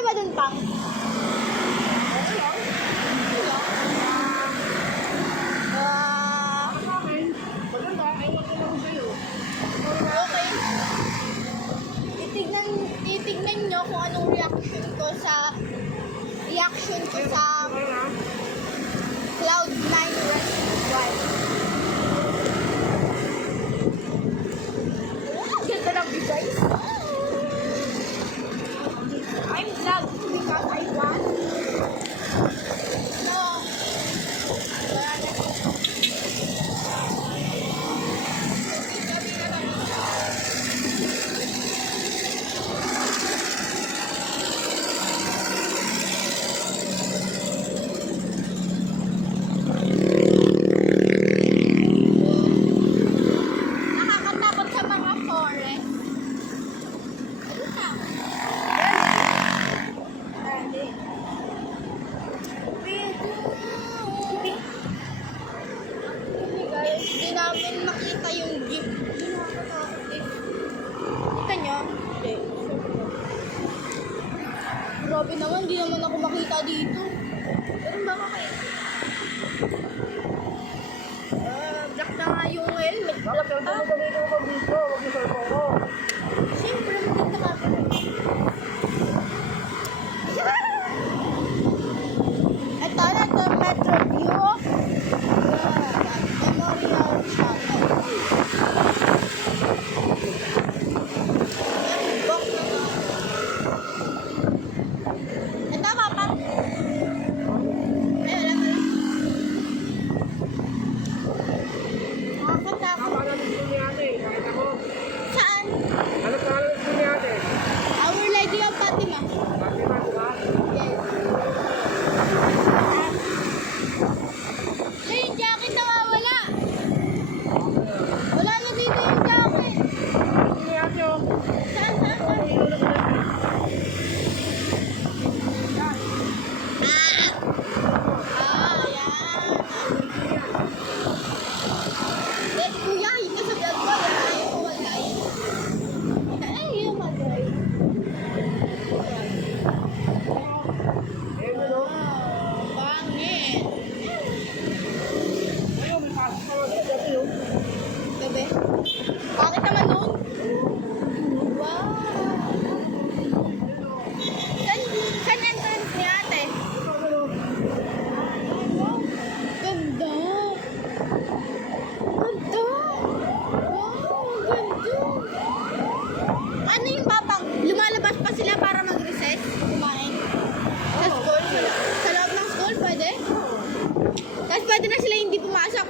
ba dun, Pang? Okay. Titignan nyo kung anong reaction ko sa Cloud9 Restaurant. Ganda ng design. I'm vlogged because I want. No. Nakakatakot sa mga forest. Hindi namin makita yung jeep. Kita nyo? Hindi. Grabe naman, hindi naman ako makita dito. Meron ba kayo? Black na nga yung helmet. Black na. Siyempre, maganda ka. Ito na ito, Metro View. Memorial Chapel. Ito, Papa. Ay, wala pala. Nakakatakot. Saan? Our Lady of Fatima. Yes. Yung jacket nawawala. Wala na dito yung jacket. Saan? Yan. Kuya, yun na sa vlog ko. Ayaw ko walay. Ayaw walay. Pangit. Bebe? Bakit naman nun? Wow. Saan entrance ni ate? Ganda. Ganda. Wow, ganda. Ano yung papang? Lumalabas pa sila para mag-recess? Kumain? Sa school? Sa loob ng school? Pwede? Tapos pwede na sila hindi pumasok.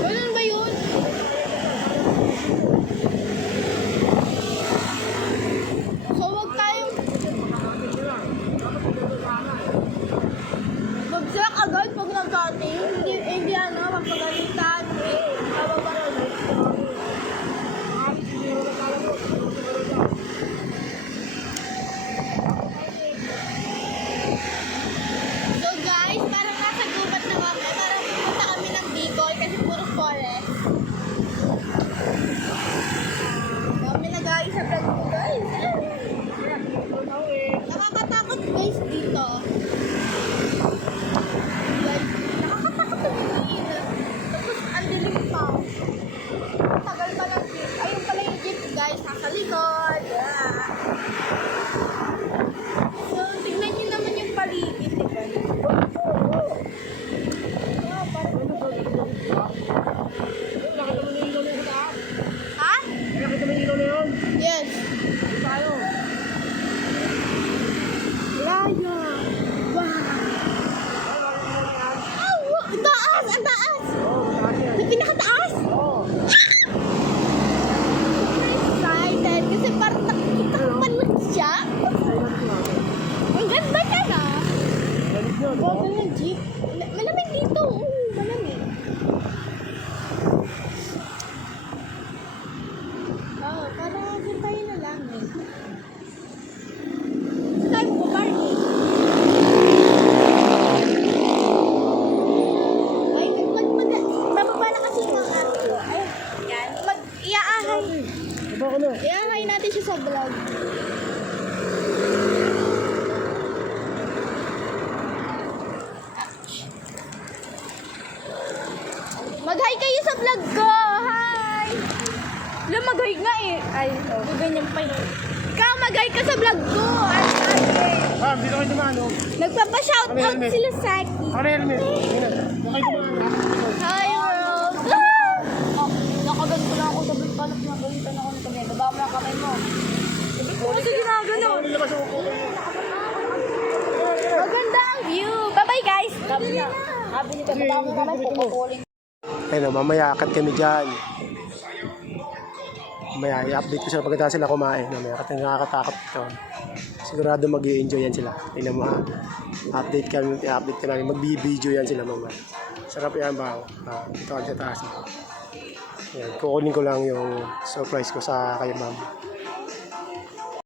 Ganun ba yun? So wag tayong mag-check agad pag nag-cutting. Hindi ano, mapagalitan. So guys, parang nasa gubat na kami. Parang pupunta kami ng Bicol kasi puro forest. Kami nag-aayos sa vlog ko guys. Nakakatakot guys dito. Guys, nakakatakot tumingin. Tapos ang dilim pa. Tagal pa ng jeep. Ayun pala yung jeep guys, nasa likod. So, tignan nyo naman yung paligid, diba? Ha? Yes. Laya. Wow. Ang taas! Ang taas! Yung pinakataas! Super excited kasi Baba ko na. I-hi natin siya sa vlog. Mag-hi kayo sa vlog ko! Hi! Wala, mag-hi nga eh. Ay, ganyan pa yun. Ikaw, mag-hi ka sa vlog ko! Ay, Ma'am, dito kayo dumano. nagpapa-shoutout sila sa akin. Ano yung helmet? Dito kayo dumano. Hi, world! Ah! Nakaganto lang ako sa balot na galitan ako nito. Baba mo ang kamay mo. Kasi ginagano. Maganda ang view. Bye-bye, guys. Sabi niya, baba mo kamay ko. Kukuling. Ayun, mamaya akit kami dyan. Mamaya, i-update ko sila pagkatapos sila kumain. Mamaya, kasi nakakatakot ito. Sigurado mag-i-enjoy yan sila. Tingnan mo ha. Update kami, i-update ka namin. Mag-video yan sila mamaya. Sarap yan ba? Ito ang sa taas. Yan, kukunin ko lang yung surprise ko sa kay ma'am.